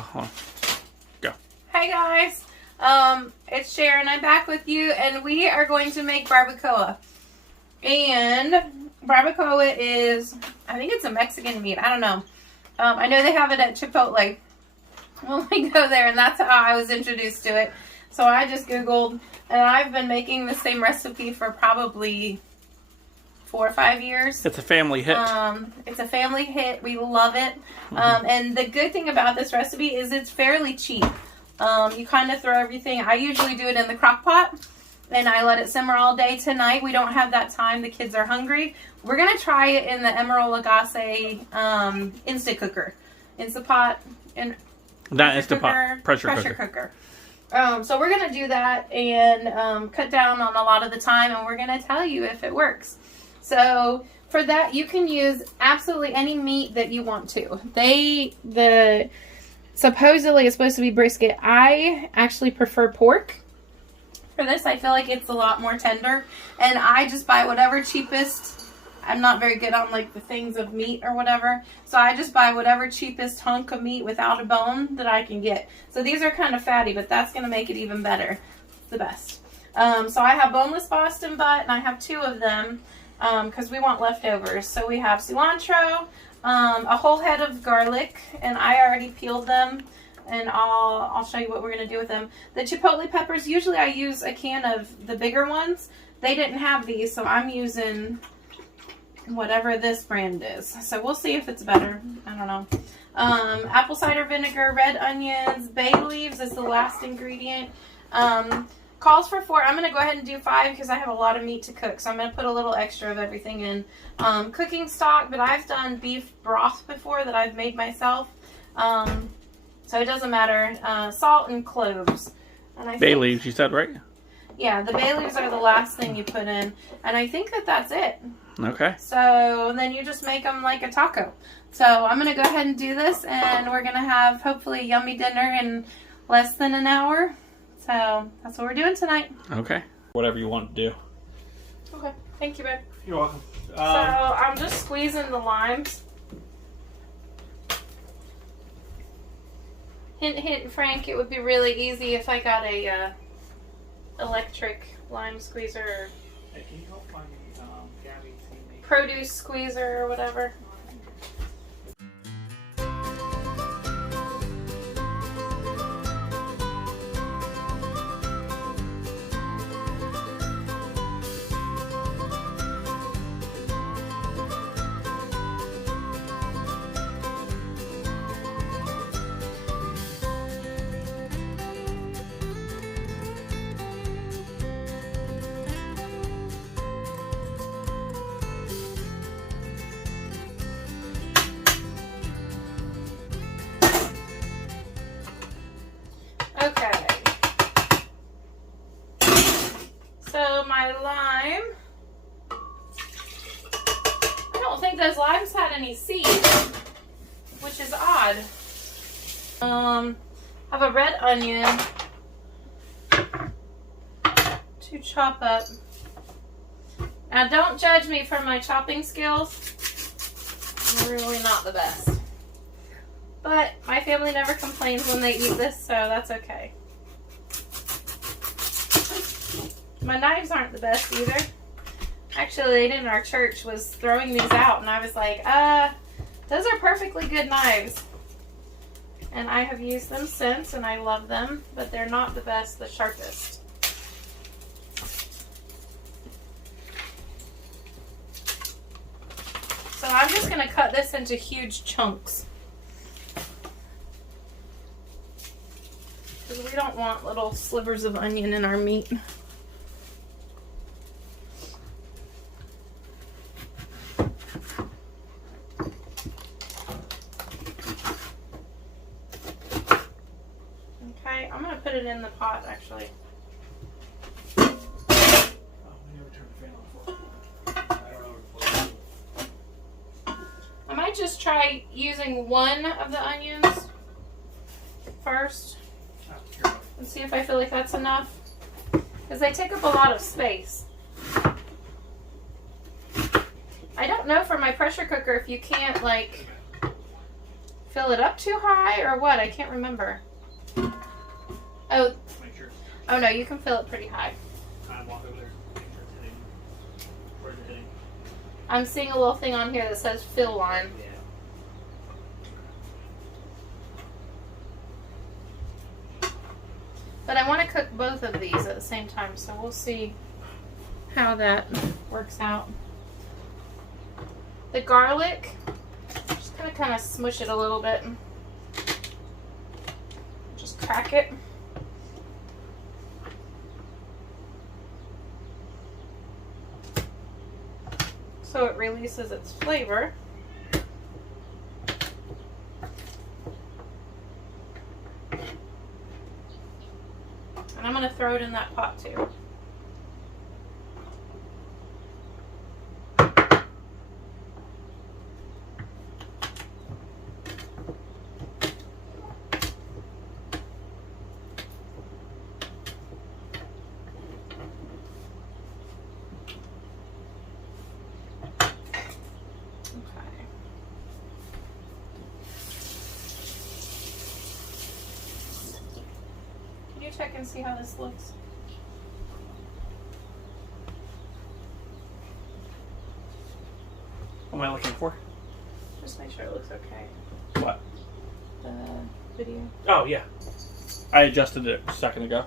hold on. Go. Hey guys, it's Sharon. I'm back with you, and we are going to make barbacoa. And barbacoa is, I think it's a Mexican meat. I don't know. I know they have it at Chipotle when we go there, and that's how I was introduced to it. So I just Googled, and I've been making the same recipe for probably 4 or 5 years. It's a family hit. It's a family hit. We love it. And the good thing about this recipe is it's fairly cheap. You kind of throw everything. I usually do it in the crock pot, and I let it simmer all day. Tonight we don't have that time. The kids are hungry. We're going to try it in the Emerald Lagasse Instant Cooker. Instant Pot. Not Instant Pot. Pressure cooker. So we're going to do that and cut down on a lot of the time, and we're going to tell you if it works. So for that, you can use absolutely any meat that you want to. Supposedly it's supposed to be brisket. I actually prefer pork. For this, I feel like it's a lot more tender, and I just buy whatever cheapest. I'm not very good on like the things of meat or whatever, so I just buy whatever cheapest hunk of meat without a bone that I can get. So these are kind of fatty, but that's going to make it even better. It's the best. So I have boneless Boston butt, and I have 2 of them because we want leftovers. So we have cilantro, a whole head of garlic, and I already peeled them, and I'll show you what we're going to do with them. The chipotle peppers, usually I use a can of the bigger ones. They didn't have these, so I'm using whatever this brand is. So we'll see if it's better. I don't know. Apple cider vinegar, red onions, bay leaves is the last ingredient. Calls for 4. I'm going to go ahead and do 5 because I have a lot of meat to cook. So I'm going to put a little extra of everything in. Cooking stock, but I've done beef broth before that I've made myself. So it doesn't matter. Salt and cloves. And Bay leaves, you said, right? Yeah, the bay leaves are the last thing you put in. And I think that that's it. Okay. So then you just make them like a taco. So I'm going to go ahead and do this, and we're going to have hopefully a yummy dinner in less than an hour. So that's what we're doing tonight. Okay. Whatever you want to do. Okay. Thank you, babe. You're welcome. So I'm just squeezing the limes. Hint, hint, Frank, it would be really easy if I got a electric lime squeezer. Hey, can you help find Gabby produce squeezer or whatever. Okay, so my lime, I don't think those limes had any seeds, which is odd. I have a red onion to chop up. Now don't judge me for my chopping skills, I'm really not the best. But my family never complains when they eat this, so that's okay. My knives aren't the best either. Actually, the lady in our church was throwing these out, and I was like, those are perfectly good knives. And I have used them since, and I love them, but they're not the best, the sharpest. So I'm just going to cut this into huge chunks. Because we don't want little slivers of onion in our meat. Okay, I'm going to put it in the pot actually. I might just try using one of the onions first. And see if I feel like that's enough. Because they take up a lot of space. I don't know for my pressure cooker if you can't like fill it up too high or what? I can't remember. Oh, Make sure. oh no, you can fill it pretty high. I walk over there. Make sure it's hitting. Where's it hitting? I'm seeing a little thing on here that says fill line. Yeah. But I want to cook both of these at the same time, so we'll see how that works out. The garlic, just gonna kind of smush it a little bit. Just crack it. So it releases its flavor. And I'm going to throw it in that pot too. Check and see how this looks. What am I looking for? Just make sure it looks okay. What? The video. Oh, yeah. I adjusted it a second ago.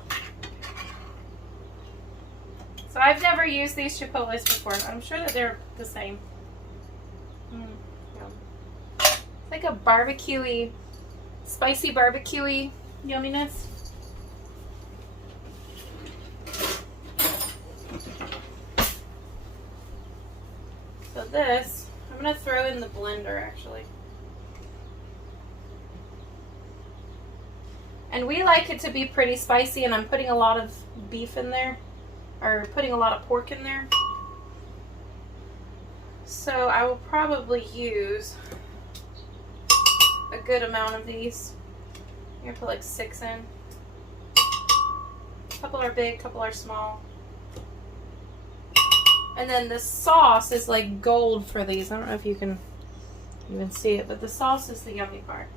So I've never used these chipotles before. I'm sure that they're the same. Yum. It's like a barbecue-y, spicy barbecue-y yumminess. So this, I'm going to throw in the blender actually. And we like it to be pretty spicy, and I'm putting a lot of beef in there, or putting a lot of pork in there. So I will probably use a good amount of these. I'm going to put like 6 in. A couple are big, a couple are small. And then the sauce is like gold for these. I don't know if you can even see it, but the sauce is the yummy part.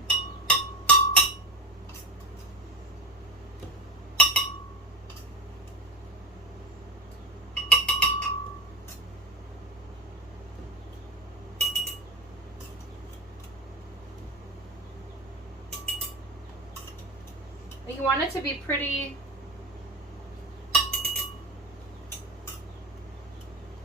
You want it to be pretty...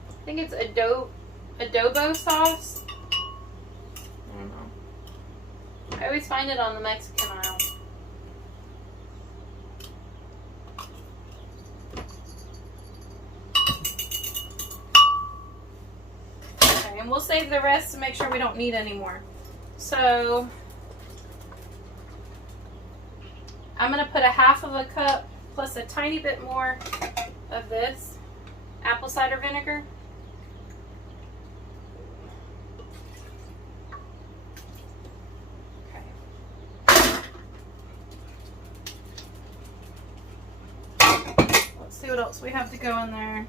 I think it's adobo sauce. I don't know. I always find it on the Mexican aisle. Okay, and we'll save the rest to make sure we don't need any more. So I'm going to put a half of a cup plus a tiny bit more of this apple cider vinegar. See what else we have to go in there.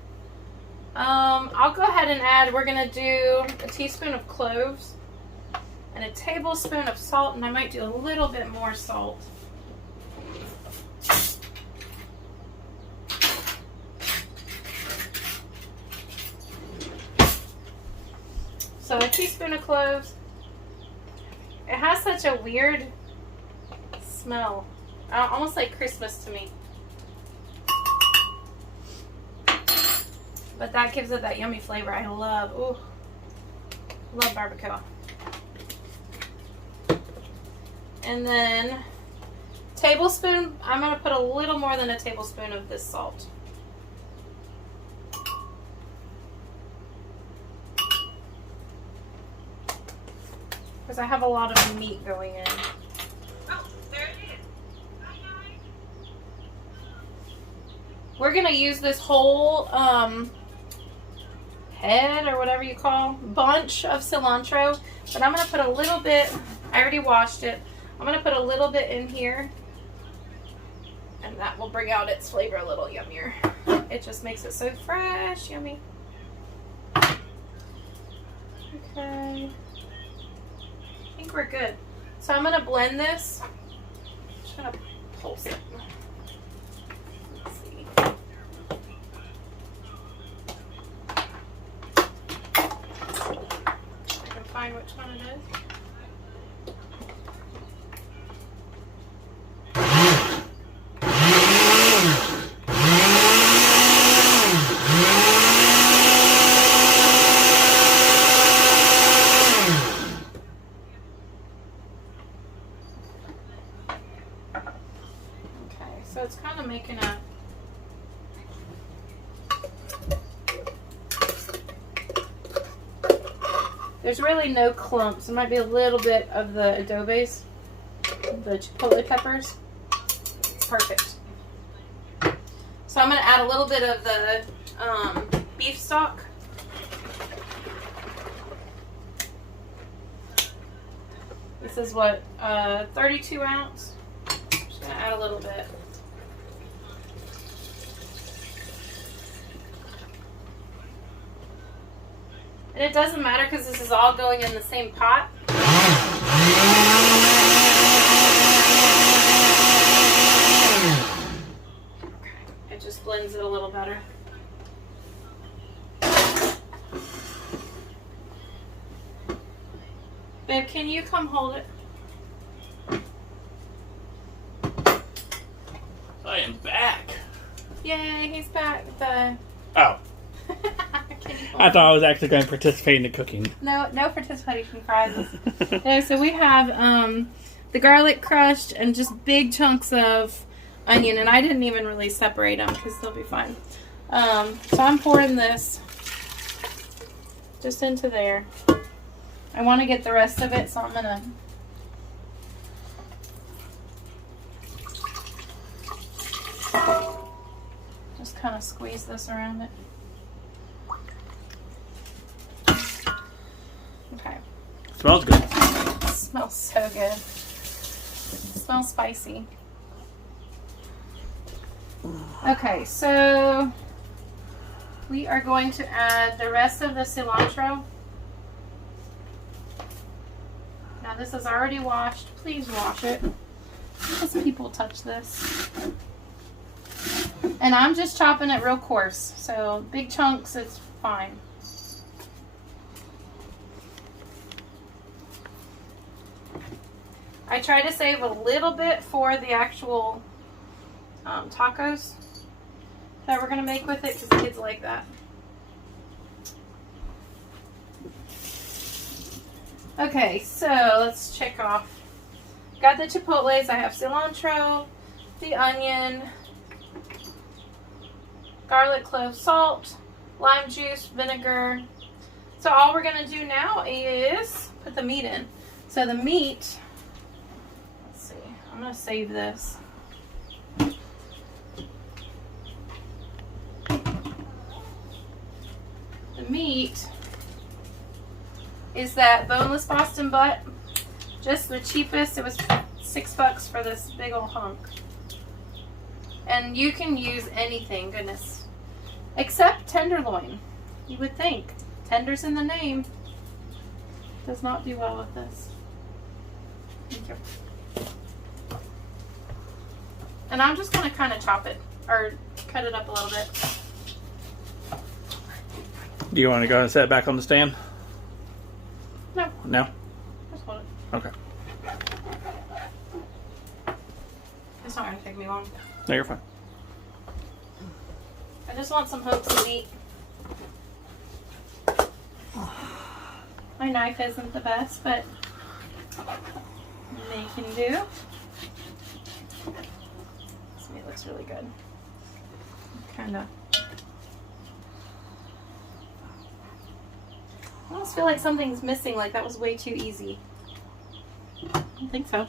I'll go ahead and add, we're going to do a teaspoon of cloves and a tablespoon of salt, and I might do a little bit more salt. So a teaspoon of cloves. It has such a weird smell, almost like Christmas to me. But that gives it that yummy flavor I love. Ooh, love barbacoa. And then tablespoon, I'm going to put a little more than a tablespoon of this salt. Because I have a lot of meat going in. Oh, there it is. Hi, guys. We're going to use this whole head, or whatever you call, bunch of cilantro, but I'm going to put a little bit, I already washed it, I'm going to put a little bit in here, and that will bring out its flavor a little yummier. It just makes it so fresh, yummy. Okay, I think we're good. So I'm going to blend this. I'm just going to pulse it. Let's see. I can find which one it is. So it's kind of making a there's really no clumps. There might be a little bit of the adobes, the chipotle peppers. It's perfect. So I'm going to add a little bit of the beef stock. This is what 32 ounce. I'm just going to add a little bit. And it doesn't matter because this is all going in the same pot. It just blends it a little better. Babe, can you come hold it? I am back. Yay, he's back. Oh. I thought I was actually going to participate in the cooking. No participation prizes. No, so we have the garlic crushed and just big chunks of onion, and I didn't even really separate them because they'll be fine. So I'm pouring this just into there. I want to get the rest of it, so I'm gonna just kind of squeeze this around it. Okay. Smells good. It smells so good. It smells spicy. Okay, so we are going to add the rest of the cilantro. Now this is already washed. Please wash it. Because people touch this. And I'm just chopping it real coarse. So big chunks, it's fine. I try to save a little bit for the actual tacos that we're going to make with it because the kids like that. Okay, so let's check off. Got the chipotles. I have cilantro, the onion, garlic, clove, salt, lime juice, vinegar. So all we're going to do now is put the meat in. So the meat, let's see, I'm going to save this. The meat is that boneless Boston butt, just the cheapest. It was $6 for this big old hunk. And you can use anything, goodness, except tenderloin. You would think. Tender's in the name. Does not do well with this. Thank you. And I'm just going to kind of chop it, or cut it up a little bit. Do you want to go and set it back on the stand? No. No? Just hold it. Okay. It's not going to take me long. No, you're fine. I just want some hunks of meat. My knife isn't the best, but they can do. This meat looks really good. Kind of. I almost feel like something's missing, like that was way too easy. I don't think so.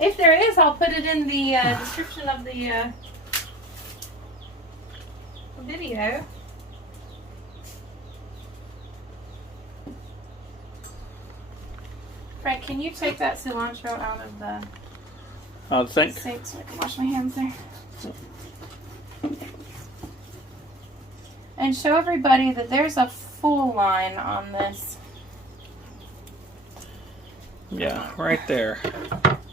If there is, I'll put it in the description of the video. Frank, can you take that cilantro out of the I'll think. sink so I can wash my hands there? And show everybody that there's a full line on this. Yeah, right there.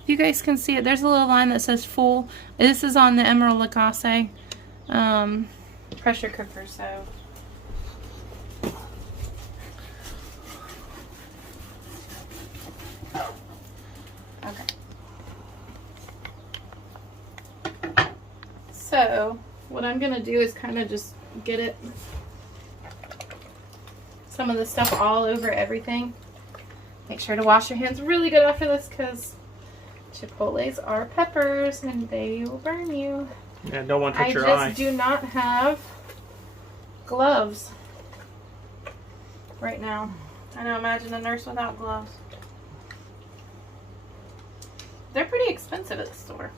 You guys can see it. There's a little line that says full. This is on the Emerald Lagasse pressure cooker, so. Okay. So, what I'm going to do is kind of just get it, some of the stuff all over everything. Make sure to wash your hands really good after this because Chipotles are peppers and they will burn you. Yeah, don't want to touch your I eye. just do not have gloves right now. I know, imagine a nurse without gloves. They're pretty expensive at the store.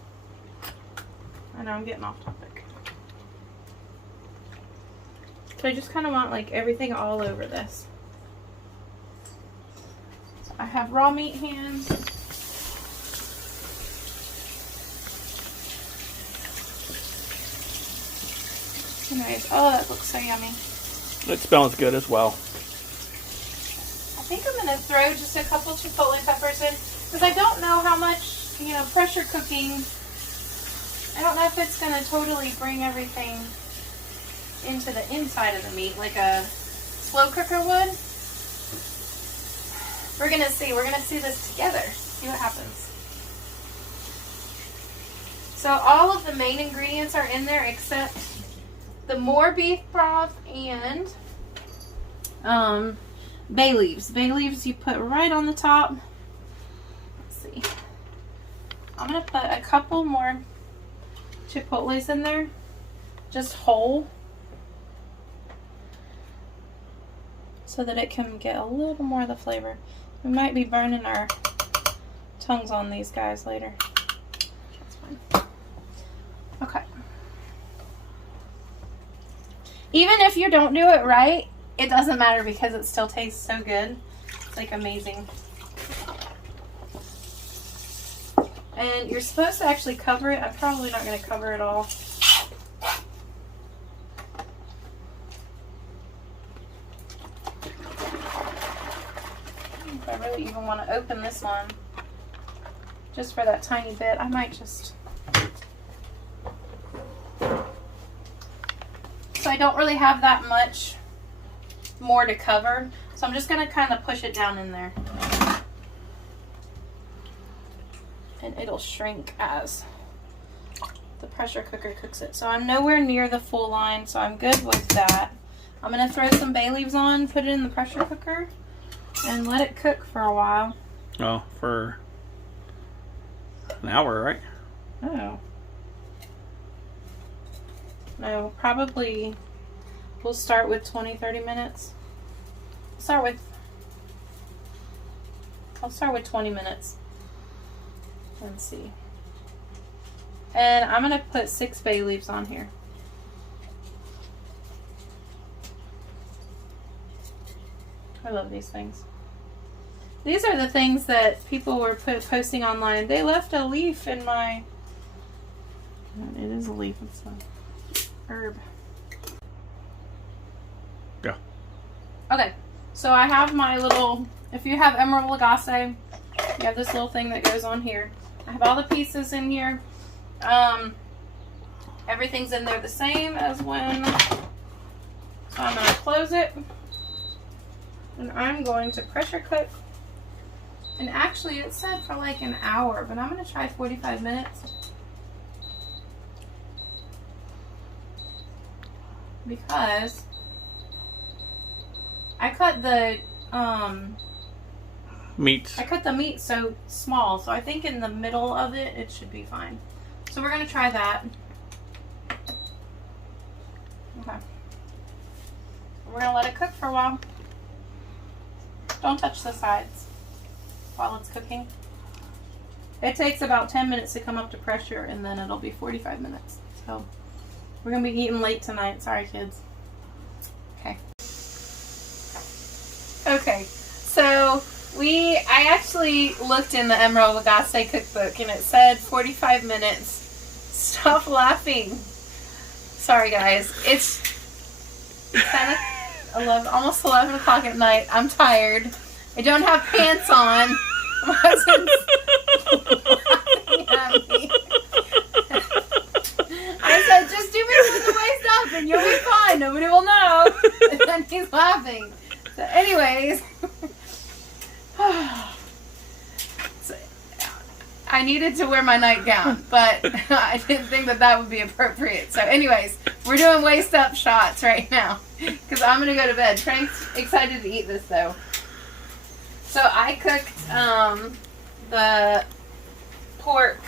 I know I'm getting off topic. So I just kind of want like everything all over this. So I have raw meat hands. Anyways, oh, that looks so yummy. It smells good as well. I think I'm going to throw just a couple chipotle peppers in because I don't know how much, you know, pressure cooking. I don't know if it's going to totally bring everything into the inside of the meat like a slow cooker would. We're going to see. We're going to see this together. See what happens. So all of the main ingredients are in there except the more beef broth and bay leaves. Bay leaves you put right on the top. Let's see. I'm going to put a couple more chipotles in there. Just whole. So that it can get a little more of the flavor. We might be burning our tongues on these guys later. That's fine. Okay. Even if you don't do it right, it doesn't matter because it still tastes so good. It's like amazing. And you're supposed to actually cover it. I'm probably not going to cover it all. If I really even want to open this one, just for that tiny bit, I might just... So I don't really have that much more to cover. So I'm just going to kind of push it down in there. And it'll shrink as the pressure cooker cooks it. So I'm nowhere near the full line, so I'm good with that. I'm going to throw some bay leaves on, put it in the pressure cooker, and let it cook for a while. Oh, for an hour, right? Oh. No, probably we'll start with 20-30 minutes. I'll start with 20 minutes. Let's see. And I'm going to put 6 bay leaves on here. I love these things. These are the things that people were posting online. They left a leaf in my... It is a leaf. It's a herb. Go. Okay. So I have my little... If you have Emerald Lagasse, you have this little thing that goes on here. I have all the pieces in here. Everything's in there the same as when... So I'm going to close it. And I'm going to pressure cook. And actually it said for like an hour, but I'm going to try 45 minutes. Because I cut the meat. I cut the meat so small, so I think in the middle of it, it should be fine. So we're going to try that. Okay. We're going to let it cook for a while. Don't touch the sides while it's cooking. It takes about 10 minutes to come up to pressure, and then it'll be 45 minutes. So we're going to be eating late tonight. Sorry, kids. Okay. Okay. So I actually looked in the Emerald Lagasse cookbook, and it said 45 minutes. Stop laughing. Sorry, guys. It's 10, 11, almost 11 o'clock at night. I'm tired. I don't have pants on. wasn't laughing at me. I said, just do me from the waist up and you'll be fine. Nobody will know. And then he's laughing. So anyways. So, I needed to wear my nightgown, but I didn't think that would be appropriate. So anyways, we're doing waist up shots right now. Because I'm going to go to bed. Frank's excited to eat this though. So I cooked the pork.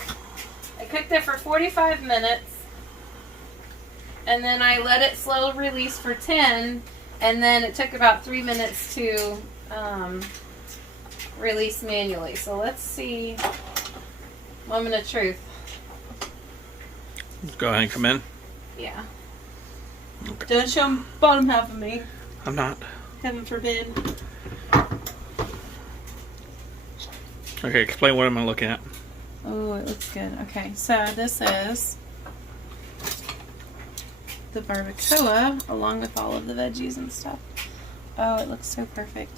I cooked it for 45 minutes. And then I let it slow release for 10. And then it took about 3 minutes to release manually. So let's see. Moment of truth. Let's go ahead and come in. Yeah. Okay. Don't show them bottom half of me. I'm not. Heaven forbid. Okay, explain what am I looking at. Oh, it looks good. Okay, so this is the barbacoa along with all of the veggies and stuff. Oh, it looks so perfect.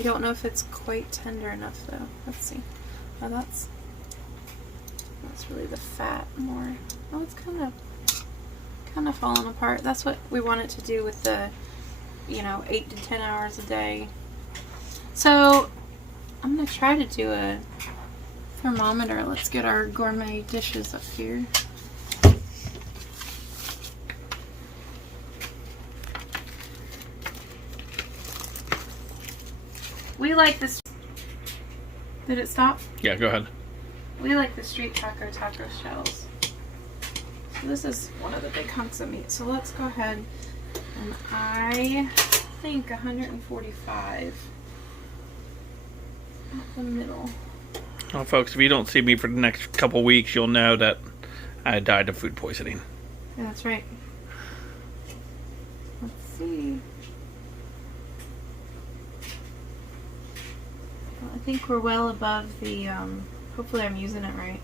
I don't know if it's quite tender enough though. Let's see. Oh, that's really the fat more. Oh, it's kind of falling apart. That's what we want it to do with the, 8 to 10 hours a day. So I'm gonna try to do a thermometer. Let's get our gourmet dishes up here. We like this. Did it stop? Yeah, go ahead. We like the street taco shells. So this is one of the big hunks of meat. So let's go ahead and I think 145 at the middle. Well, folks, if you don't see me for the next couple weeks, you'll know that I died of food poisoning. Yeah, that's right. Let's see. Well, I think we're well above the, hopefully I'm using it right.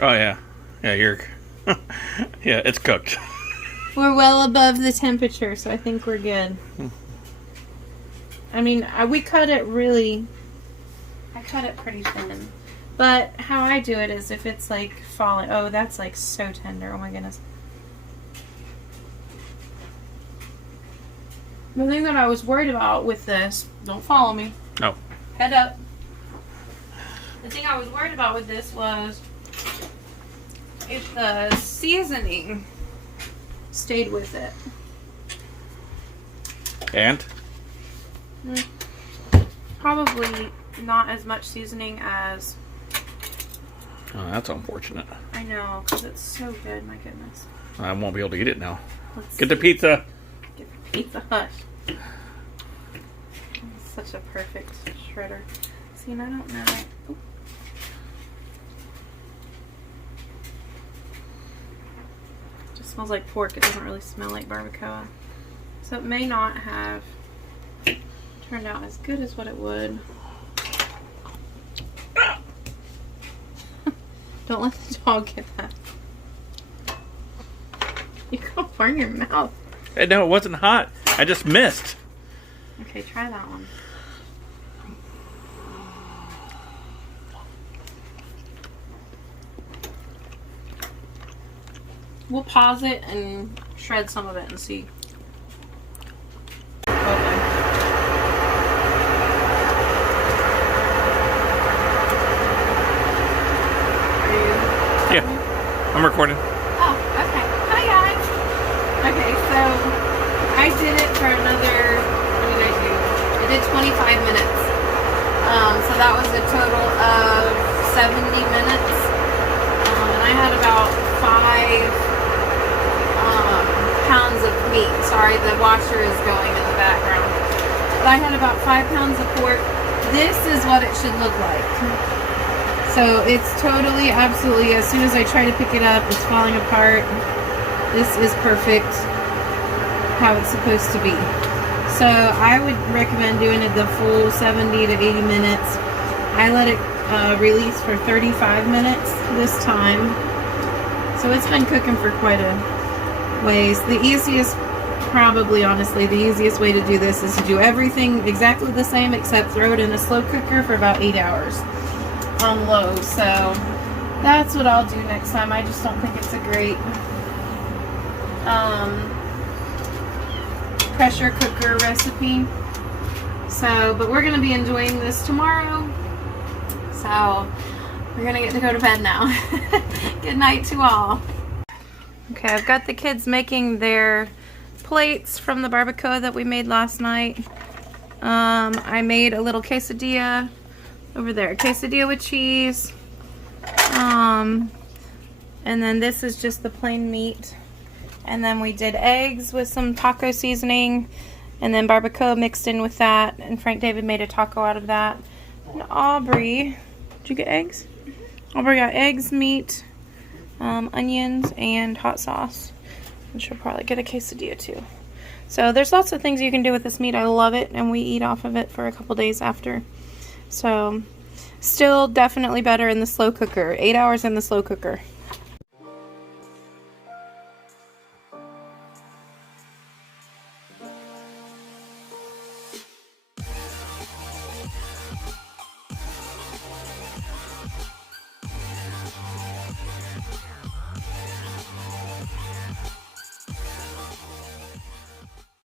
Oh, yeah. Yeah, you're... yeah, it's cooked. We're well above the temperature, so I think we're good. I mean, we cut it really... I cut it pretty thin. But how I do it is if it's like falling... Oh, that's like so tender. Oh my goodness. The thing that I was worried about with this... Don't follow me. No. Head up. The thing I was worried about with this was if the seasoning stayed with it. And? Probably not as much seasoning as... Oh, that's unfortunate. I know, because it's so good, my goodness. I won't be able to eat it now. Let's Get the pizza. get the Pizza Hut. It's such a perfect shredder. See, and I don't know. Oop. Just smells like pork. It doesn't really smell like barbacoa. So it may not have turned out as good as what it would. Don't let the dog get that. You're gonna burn your mouth. Hey, no, it wasn't hot. I just missed. Okay, try that one. We'll pause it and shred some of it and see. Okay. Yeah, I'm recording. Oh, okay. Hi, guys. Okay, so I did it for another, what did I do? I did 25 minutes. So that was a total of 70 minutes. And I had about 5 pounds of meat. Sorry, the washer is going in the background. But I had about 5 pounds of pork. This is what it should look like. So it's totally, absolutely, as soon as I try to pick it up, it's falling apart. This is perfect how it's supposed to be. So I would recommend doing it the full 70 to 80 minutes. I let it release for 35 minutes this time. So it's been cooking for quite a ways. The easiest probably, honestly, the easiest way to do this is to do everything exactly the same except throw it in a slow cooker for about 8 hours on low. So that's what I'll do next time. I just don't think it's a great pressure cooker recipe. So, but we're going to be enjoying this tomorrow. So we're going to get to go to bed now. Good night to all. Okay, I've got the kids making their plates from the barbacoa that we made last night. I made a little quesadilla over there. Quesadilla with cheese. And then this is just the plain meat. And then we did eggs with some taco seasoning. And then barbacoa mixed in with that. And Frank David made a taco out of that. And Aubrey, did you get eggs? Aubrey got eggs, meat, onions, and hot sauce. And she'll probably get a quesadilla too. So there's lots of things you can do with this meat. I love it. And we eat off of it for a couple days after. So still definitely better in the slow cooker. 8 hours in the slow cooker.